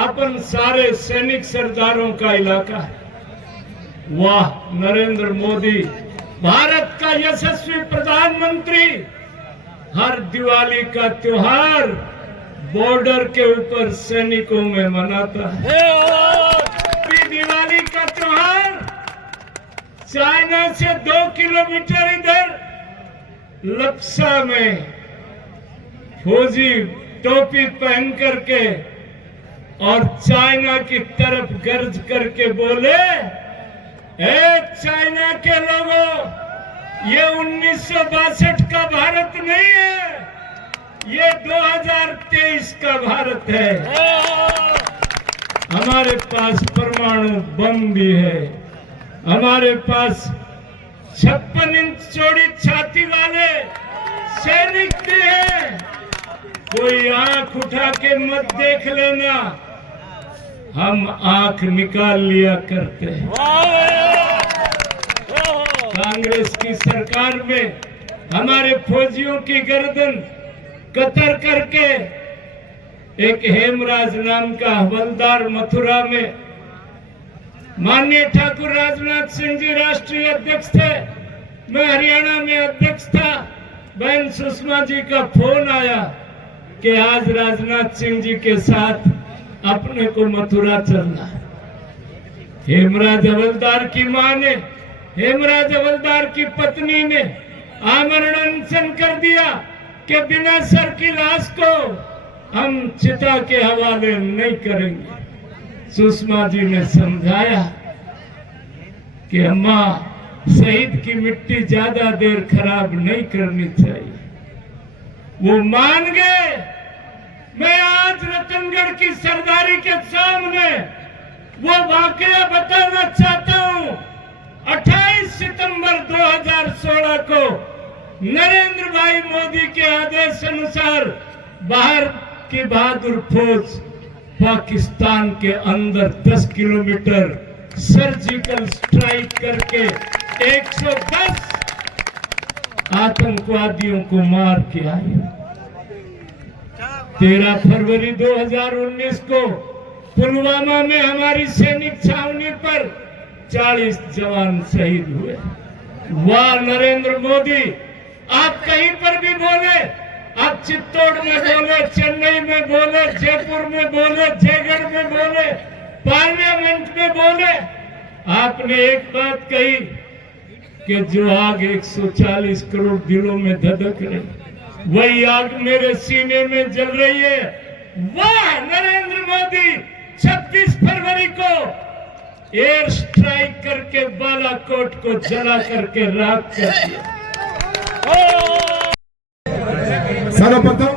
अपन सारे सैनिक सरदारों का इलाका है। वाह, नरेंद्र मोदी भारत का यशस्वी प्रधानमंत्री हर दिवाली का त्योहार बॉर्डर के ऊपर सैनिकों में मनाता है। दिवाली का त्योहार चाइना से 2 किलोमीटर इधर लप्सा में फौजी टोपी पहन करके और चाइना की तरफ गर्ज करके बोले, चाइना के लोगों, ये 1962 का भारत नहीं है, ये 2023 का भारत है। हमारे पास परमाणु बम भी है, हमारे पास 56 इंच चौड़ी छाती वाले सैनिक भी हैं। कोई आंख उठा के मत देख लेना, हम आंख निकाल लिया करते हैं। कांग्रेस की सरकार में हमारे फौजियों की गर्दन कतर करके एक हेमराज नाम का हवलदार मथुरा में, माननीय ठाकुर राजनाथ सिंह जी राष्ट्रीय अध्यक्ष थे, मैं हरियाणा में अध्यक्ष था। बहन सुषमा जी का फोन आया कि आज राजनाथ सिंह जी के साथ अपने को मथुरा चलना है। हेमराज हवलदार की मां ने, हेमराज हवलदार की पत्नी ने आमरण अनशन कर दिया कि बिना सर की लाश को हम चिता के हवाले नहीं करेंगे। सुषमा जी ने समझाया कि अम्मा, शहीद की मिट्टी ज्यादा देर खराब नहीं करनी चाहिए। वो मान गए। मैं आज रतनगढ़ की सरदारी के सामने वो वाकया बताना चाहता हूं। 28 सितंबर 2016 को नरेंद्र भाई मोदी के आदेश अनुसार बाहर की बहादुर फौज पाकिस्तान के अंदर 10 किलोमीटर सर्जिकल स्ट्राइक करके 110 आतंकवादियों को मार के आई। 13 फरवरी 2019 को पुलवामा में हमारी सैनिक छावनी पर 40 जवान शहीद हुए। वाह नरेंद्र मोदी, आप कहीं पर भी बोले, आप चित्तौड़ में बोले, चेन्नई में बोले, जयपुर में बोले, जयगढ़ में बोले, पार्लियामेंट में बोले, आपने एक बात कही कि जो आग 140 करोड़ दिलों में धधक रही, वही आग मेरे सीने में जल रही है। वाह नरेंद्र मोदी, 26 फरवरी को एयर स्ट्राइक करके बालाकोट को जला करके राख कर दिया। सर्वप्रथम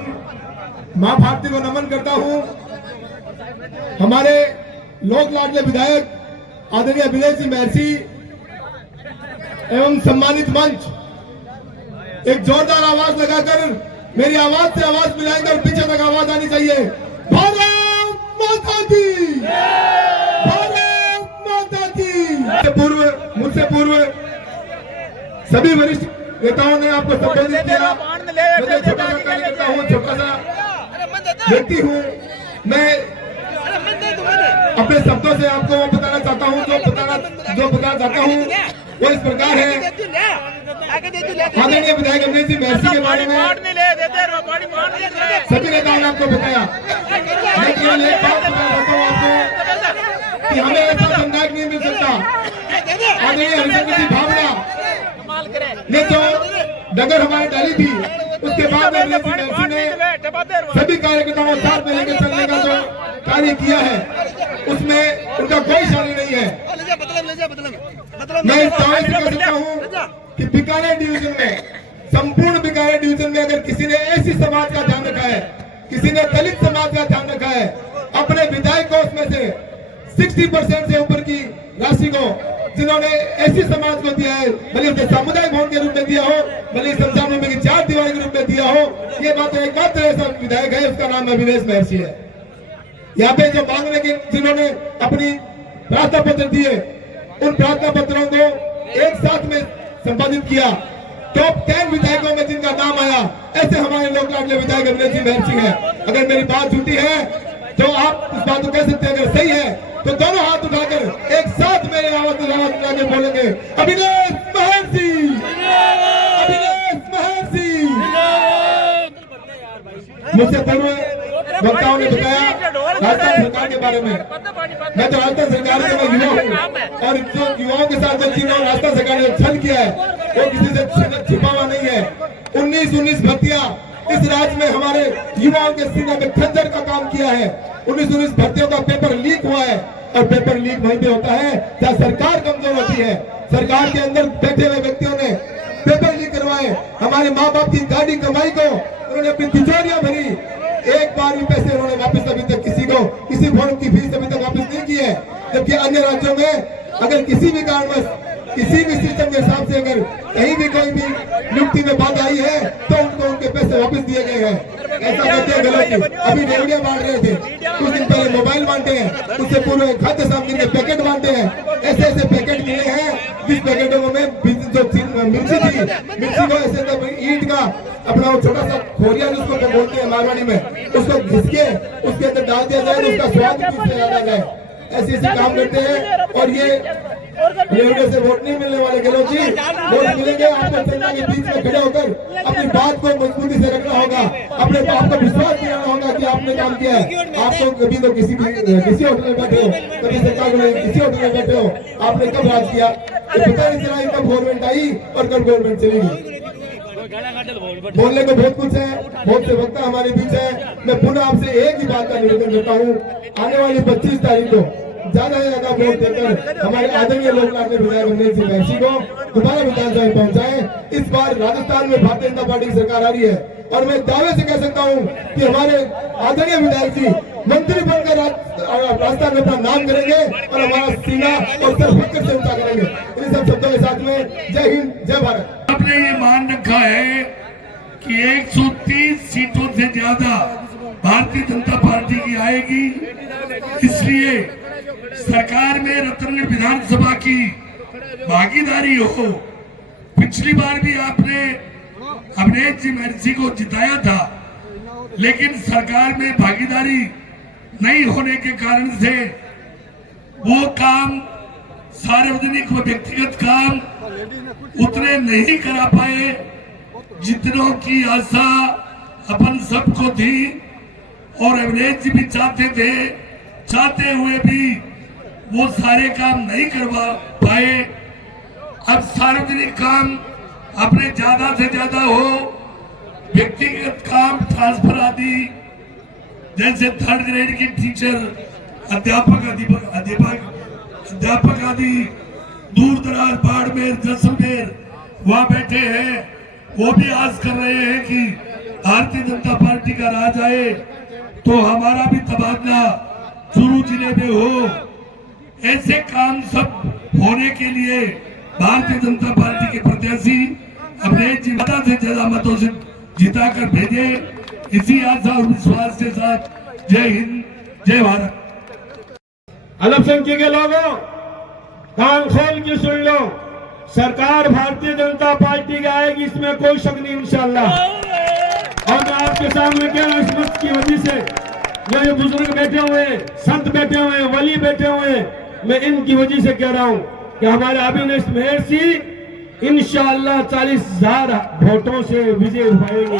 मां भारती को नमन करता हूं। हमारे लोक लाडले विधायक आदरणीय अभिलेख जी महर्षि एवं सम्मानित मंच एक जोरदार आवाज लगाकर मेरी आवाज से आवाज मिलाएंगे और पीछे तक आवाज आनी चाहिए। भारत माता की, भारत माता की। मुझसे पूर्व सभी वरिष्ठ नेताओं ने आपको संबोधित किया। मैं छोटा सा कार्यकर्ता हूँ, छोटा सा व्यक्ति हूँ। मैं अपने शब्दों से आपको बताना चाहता हूँ, जो बताना चाहता हूँ वो इस प्रकार है। आदरणीय विधायक अभिलेख जी महर्षि के बारे में सभी नेताओं ने आपको बताया। मैं केवल एक बात बताना चाहता हूँ आपको कि हमें ऐसा संघायक नहीं मिल सकता। आदरणीय हरिशंकर जी भावड़ा ने जो डगर हमारी डाली थी, उसके बाद में महर्षि ने सभी कार्यकर्ताओं साथ में लेकर चलने का जो कार्य किया है, उसमें उनका कोई शामिल नहीं है। मैं इस दावे से कह सकता हूँ कि बीकानेर डिवीजन में, संपूर्ण बीकानेर डिवीजन में अगर किसी ने ऐसी समाज का ध्यान रखा है, किसी ने दलित समाज का ध्यान रखा है, अपने विधायक को उसमें से 60% से ऊपर की राशि को जिन्होंने ऐसी समाज को दिया है, भले उसे सामुदायिक भवन के रूप में दिया हो, भले संचार में की 4 दीवारी के रूप में दिया हो, ये बात एक मात्र ऐसा विधायक है, उसका नाम अभिलेख महर्षि है। यहाँ पे जो मांगने के जिन्होंने अपनी प्रार्थना पत्र दिए, उन प्रार्थना पत्रों को एक साथ में संपादित किया। टॉप 10 विधायकों में जिनका नाम आया, ऐसे हमारे लोक लाडले विधायक अभिलेख महर्षि है। अगर मेरी बात झूठी है तो आप उस बात को कह सकते हैं, अगर सही है तो दोनों हाथ उठाकर एक साथ मेरे आवाज उठा के बोलेंगे अभिनेश महर्षि, अभिनेश महर्षि। मुझसे पूर्व वक्ताओं ने बताया राजस्थान सरकार के बारे में। मैं तो राजस्थान सरकार के मैं युवा हूँ, और जो युवाओं के साथ जो चीनों राजस्थान सरकार ने छल किया है वो किसी से छिपा हुआ नहीं है। 19 भर्तियां इस राज्य में हमारे युवाओं के सीने में खंजर का काम किया है। 19 भर्तियों का पेपर लीक हुआ है, और पेपर लीक वहीं पे होता है जहाँ सरकार कमजोर होती है। सरकार के अंदर बैठे हुए व्यक्तियों ने पेपर लीक करवाए। हमारे माँ बाप की गाड़ी कमाई को उन्होंने अपनी तिजोरियां भरी, एक बार भी पैसे उन्होंने वापस अभी तक किसी फॉर्म की फीस अभी तक वापस नहीं की है। जबकि अन्य राज्यों में अगर किसी भी कारणवश किसी भी सिस्टम के हिसाब से अगर कहीं भी कोई भी नियुक्ति में बात आई है तो उनको उनके पैसे वापस दिए गए हैं। ऐसा कहते हैं गलत। अभी रेवड़ियां बांट रहे थे, कुछ दिन पहले मोबाइल बांटे हैं, उससे पूर्व खाद्य सामग्री के पैकेट बांटे हैं। ऐसे ऐसे पैकेट मिले हैं जिस पैकेटों में जो मिर्ची थी, मिर्ची को ऐसे ईंट का अपना वो छोटा सा खोरिया जिसको बोलते हैं मारवाड़ी में, उसको घिस के उसके अंदर डाल दिया जाए तो उसका स्वाद भी ज्यादा जाए। ऐसे ऐसे काम करते हैं। और ये रेवड़े से वोट नहीं मिलने वाले गहलोत जी, वोट मिलेंगे आपको जनता के बीच में खड़े होकर अपनी बात को मजबूती से रखना होगा, अपने बाप को विश्वास दिलाना होगा कि आपने काम किया है। आपको कभी तो किसी होटल में बैठे हो, कभी सरकार में किसी होटल में बैठे हो, आपने कब राज किया पता नहीं चला, कब गवर्नमेंट आई और कब गवर्नमेंट चली गई। बोलने को बहुत कुछ है, बहुत से वक्ता हमारे बीच है। मैं पुनः आपसे एक ही बात का निवेदन करता हूँ, आने वाली 25 तारीख को ज्यादा से ज्यादा वोट देकर हमारे आदरणीय लोकनाथ विधायक अभिनेश सिंह महर्षि को दोबारा विधानसभा में पहुंचाएं। इस बार राजस्थान में भारतीय जनता पार्टी की सरकार आ रही है, और मैं दावे से कह सकता हूं कि हमारे आदरणीय विधायक जी मंत्री बनकर राजस्थान में अपना नाम करेंगे और हमारा सीना और सर फक्र से ऊंचा करेंगे। इन सब शब्दों के साथ में जय हिंद, जय भारत। आपने ये मान रखा है कि 130 सीटों से ज्यादा भारतीय जनता पार्टी की आएगी, इसलिए सरकार में रतनगढ़ विधानसभा की भागीदारी हो। पिछली बार भी आपने अभिनेश जी महर्षि को जिताया था, लेकिन सरकार में भागीदारी नहीं होने के कारण से वो काम, सार्वजनिक व व्यक्तिगत काम उतने नहीं करा पाए जितनों की आशा अपन सबको थी। और अभिनेश जी भी चाहते हुए भी वो सारे काम नहीं करवा पाए। अब सार्वजनिक काम अपने ज्यादा से ज्यादा हो, व्यक्तिगत काम ट्रांसफर आदि जैसे 3rd ग्रेड की टीचर, अध्यापक आदि दूर दराज बाड़मेर, जैसलमेर वहां बैठे हैं, वो भी आस कर रहे हैं कि भारतीय जनता पार्टी का राज आए तो हमारा भी तबादला चूरू जिले में हो। ऐसे काम सब होने के लिए भारतीय जनता पार्टी के प्रत्याशी अभिनेश जी ज्यादा से ज्यादा मतों से जिता कर भेजे। इसी आशा और विश्वास के साथ जय हिंद, जय भारत। अल्पसंख्यक के लोगों, कान खोल के सुन लो, सरकार भारतीय जनता पार्टी की आएगी, इसमें कोई शक नहीं इंशाअल्लाह। और मैं आपके सामने कह रहा हूं, इस वक्त की वजह से जो ये बुजुर्ग बैठे हुए, संत बैठे हुए, वली बैठे हुए, मैं इनकी वजह से कह रहा हूं कि हमारे अभिनेश महर्षि इंशाअल्लाह 40,000 वोटों से विजय पाएंगे।